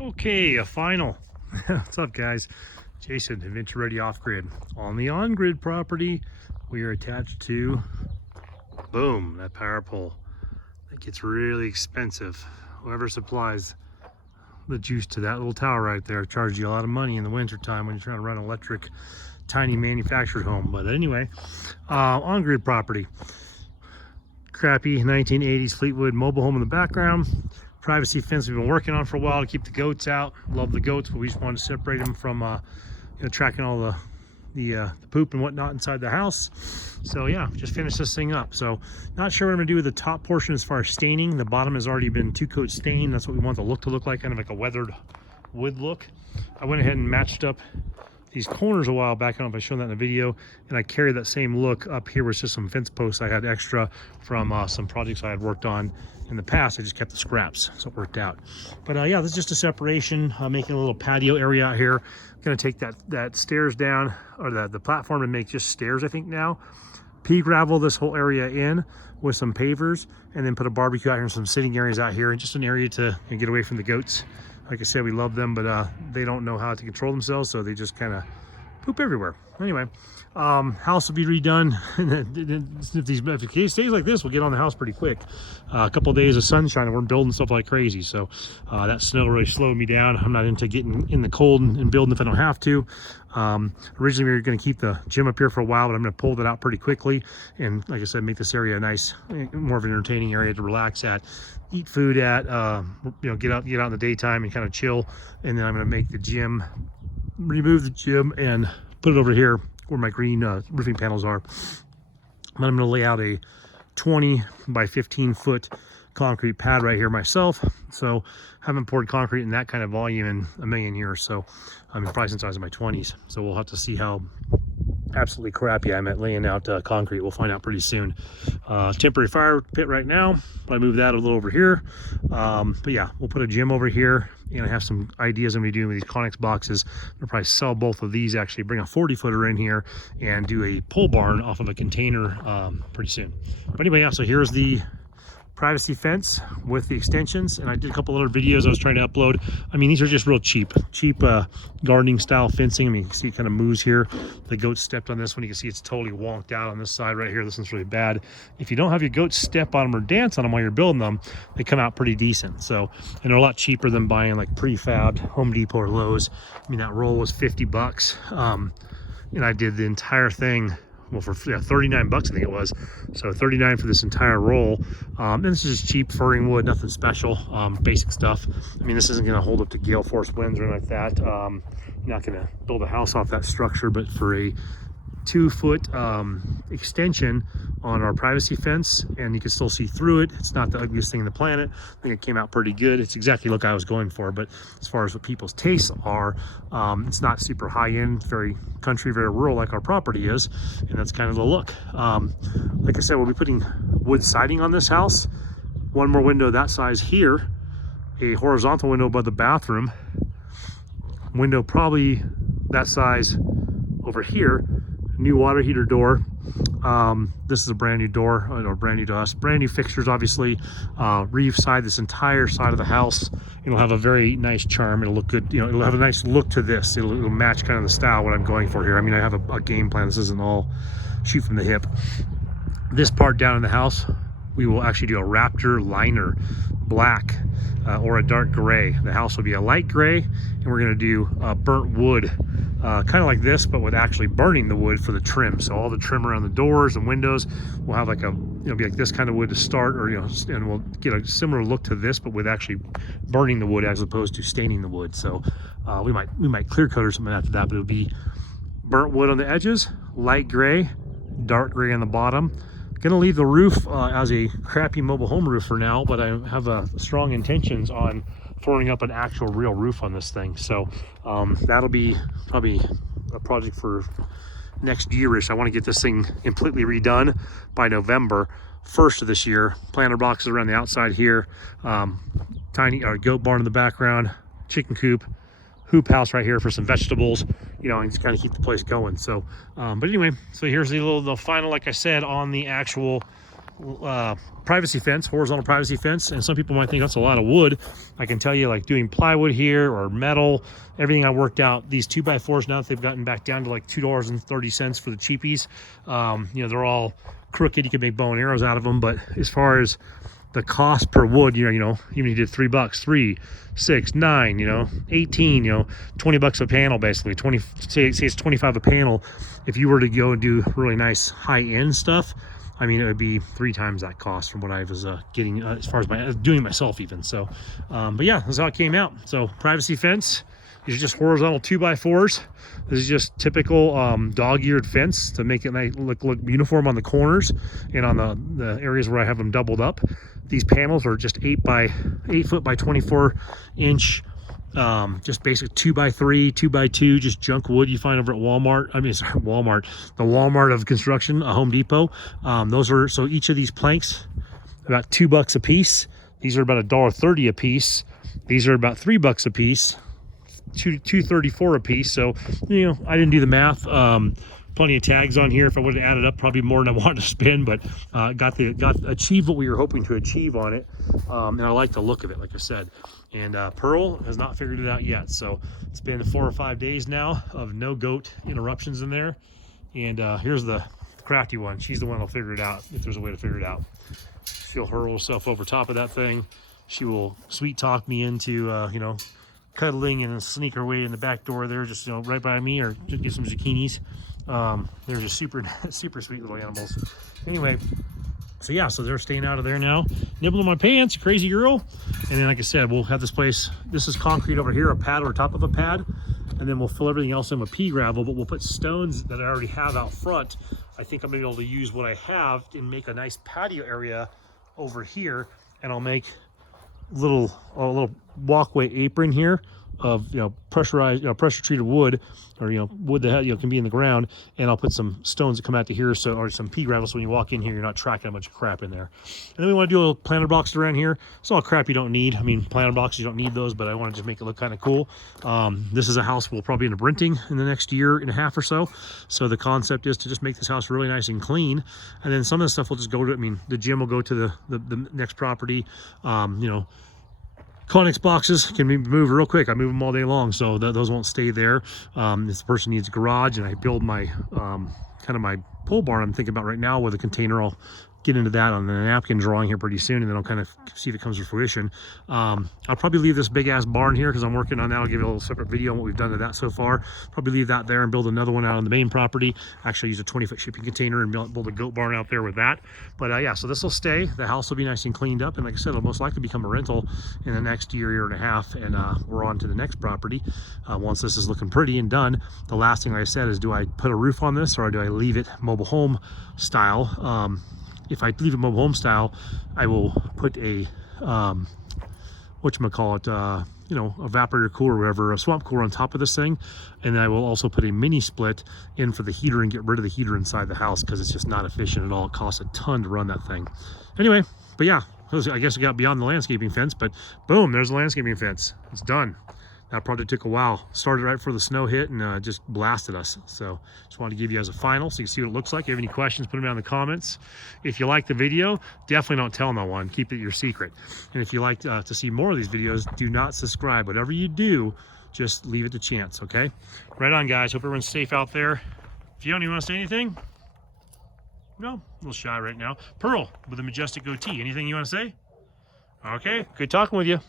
Okay, a final. What's up, guys? Jason, Adventure Ready Off Grid. On the on grid property, we are attached to, boom, that power pole. It gets really expensive. Whoever supplies the juice to that little tower right there charges you a lot of money in the winter time when you're trying to run an electric tiny manufactured home. But anyway, on grid property. Crappy 1980s Fleetwood mobile home in the background. Privacy fence we've been working on for a while to keep the goats out. Love the goats, but we just wanted to separate them from tracking all the poop and whatnot inside the house. So yeah, just finished this thing up. So not sure what I'm gonna do with the top portion as far as staining. The bottom has already been 2-coat stained. That's what we want the look to look like, kind of like a weathered wood look. I went ahead and matched up these corners a while back. I don't know if I showed that in the video, and I carried that same look up here with just some fence posts I had extra from some projects I had worked on in the past. I just kept the scraps, so it worked out. But yeah, this is just a separation, making a little patio area out here. I'm gonna take that stairs down, or the platform, and make just stairs, I think now. Pea gravel this whole area in with some pavers, and then put a barbecue out here and some sitting areas out here, and just an area to get away from the goats. Like I said, we love them, but they don't know how to control themselves, so they just kind of poop everywhere. Anyway, house will be redone. If the case stays like this, we'll get on the house pretty quick. A couple of days of sunshine and we're building stuff like crazy. So that snow really slowed me down. I'm not into getting in the cold and building if I don't have to. Originally we were going to keep the gym up here for a while, but I'm going to pull that out pretty quickly. And like I said, make this area a nice, more of an entertaining area to relax at, eat food at, get out in the daytime and kind of chill. And then I'm going to make the gym, remove the gym and put it over here where my green roofing panels are. And I'm going to lay out a 20 by 15 foot concrete pad right here myself. So haven't poured concrete in that kind of volume in a million years. So probably since I was in my 20s. So we'll have to see how absolutely crappy I'm at laying out concrete. We'll find out pretty soon. Temporary fire pit right now. I move that a little over here. But yeah, we'll put a gym over here, and I have some ideas I'm gonna be doing with these Conex boxes. I'll probably sell both of these, actually bring a 40-footer in here and do a pole barn off of a container pretty soon. But anyway, yeah, so here's the privacy fence with the extensions, and I did a couple other videos I was trying to upload. I mean, these are just real cheap gardening style fencing. I mean, you can see it kind of moves here. The goats stepped on this one. You can see it's totally wonked out on this side right here. This one's really bad. If you don't have your goats step on them or dance on them while you're building them, they come out pretty decent. So, and they're a lot cheaper than buying like prefabbed Home Depot or Lowe's. I mean, that roll was 50 bucks. And I did the entire thing, well, for 39 bucks I think it was. So 39 for this entire roll. And this is just cheap furring wood, nothing special, basic stuff. I mean, this isn't gonna hold up to gale force winds or anything like that. You're not gonna build a house off that structure, but for a 2-foot extension on our privacy fence, and you can still see through it. It's not the ugliest thing in the planet. I think it came out pretty good. It's exactly the look I was going for, but as far as what people's tastes are, it's not super high-end, very country, very rural like our property is, and that's kind of the look. Like I said, we'll be putting wood siding on this house. One more window that size here, a horizontal window above the bathroom, window probably that size over here, new water heater door. This is a brand new door, or brand new to us, brand new fixtures, obviously. Reeve side, this entire side of the house. It'll have a very nice charm. It'll look good, it'll have a nice look to this. It'll match kind of the style what I'm going for here. I mean, I have a game plan. This isn't all shoot from the hip. This part down in the house, we will actually do a Raptor liner, black or a dark gray. The house will be a light gray, and we're gonna do burnt wood, kind of like this, but with actually burning the wood for the trim. So all the trim around the doors and windows will have like be like this kind of wood to start, or and we'll get a similar look to this, but with actually burning the wood as opposed to staining the wood. So we might clear coat or something after that, but it'll be burnt wood on the edges, light gray, dark gray on the bottom. Gonna leave the roof as a crappy mobile home roof for now, but I have strong intentions on throwing up an actual real roof on this thing. So that'll be probably a project for next year-ish. I want to get this thing completely redone by November 1st of this year. Planter boxes around the outside here, tiny goat barn in the background, chicken coop, hoop house right here for some vegetables, and just kind of keep the place going. So but anyway, so here's the final, like I said, on the actual privacy fence, horizontal privacy fence, and some people might think that's a lot of wood. I can tell you, like doing plywood here or metal, everything I worked out, these 2x4s, now that they've gotten back down to like $2.30 for the cheapies, you know, they're all crooked. You can make bow and arrows out of them, but as far as the cost per wood, you know, even if you did $3, 3, 6, 9, you know, 18, you know, $20 a panel, basically 20, say it's 25 a panel. If you were to go and do really nice high-end stuff, I mean, it would be 3 times that cost from what I was getting as far as doing it myself even. So, but yeah, that's how it came out. So privacy fence. These are just horizontal 2x4s. This is just typical dog-eared fence to make it look uniform on the corners and on the areas where I have them doubled up. These panels are just 8 foot by 24 inch, just basic 2x3, 2x2, just junk wood you find over at Walmart. I mean, sorry, Walmart, the Walmart of construction, a Home Depot. Those are, so each of these planks, about $2 a piece. These are about $1.30 a piece. These are about $3 a piece. $2.34 a piece. So, you know, I didn't do the math. Plenty of tags on here. If I would have added up, probably more than I wanted to spend, but achieved what we were hoping to achieve on it. And I like the look of it, like I said. And Pearl has not figured it out yet. So it's been 4 or 5 days now of no goat interruptions in there. And here's the crafty one. She's the one that'll figure it out if there's a way to figure it out. She'll hurl herself over top of that thing. She will sweet talk me into, you know, cuddling and sneak her way in the back door there, just, you know, right by me, or just get some zucchinis. They're just super sweet little animals. Anyway, so yeah, so they're staying out of there now, nibbling my pants, crazy girl. And then, like I said, we'll have this place, this is concrete over here, a pad over top of a pad, and then we'll fill everything else in with pea gravel, but we'll put stones that I already have out front. I think I'm gonna be able to use what I have and make a nice patio area over here, and I'll make a little walkway apron here of, you know, pressurized, you know, pressure treated wood, or, you know, wood that, you know, can be in the ground, and I'll put some stones that come out to here, so, or some pea gravel, so when you walk in here you're not tracking a bunch of crap in there. And then we want to do a little planter box around here. It's all crap you don't need. I mean, planter boxes, you don't need those, but I want to just make it look kind of cool. This is a house we'll probably end up renting in the next year and a half or so. So the concept is to just make this house really nice and clean, and then some of the stuff will just go to, I mean, the gym will go to the next property. You know, Conex boxes can be moved real quick. I move them all day long, so those won't stay there. If the person needs a garage and I build my kind of my pole barn I'm thinking about right now with a container, I'll get into that on the napkin drawing here pretty soon, and then I'll kind of see if it comes to fruition. I'll probably leave this big ass barn here because I'm working on that. I'll give you a little separate video on what we've done to that so far. Probably leave that there and build another one out on the main property. Actually use a 20-foot shipping container and build a goat barn out there with that. But yeah, so this will stay. The house will be nice and cleaned up, and like I said, it'll most likely become a rental in the next year and a half, and we're on to the next property once this is looking pretty and done. The last thing, like I said, is do I put a roof on this, or do I leave it mobile home style? If I leave it mobile home style, I will put a whatchamacallit, you know, evaporator cooler or whatever, a swamp cooler on top of this thing, and then I will also put a mini split in for the heater and get rid of the heater inside the house because it's just not efficient at all. It costs a ton to run that thing. Anyway, but yeah, I guess we got beyond the landscaping fence, but boom, there's the landscaping fence. It's done. That project took a while. Started right before the snow hit and just blasted us. So just wanted to give you as a final so you can see what it looks like. If you have any questions, put them down in the comments. If you like the video, definitely don't tell no one. Keep it your secret. And if you like to see more of these videos, do not subscribe. Whatever you do, just leave it to chance, okay? Right on, guys. Hope everyone's safe out there. Fiona, you want to say anything? No? A little shy right now. Pearl with a majestic goatee. Anything you want to say? Okay. Good talking with you.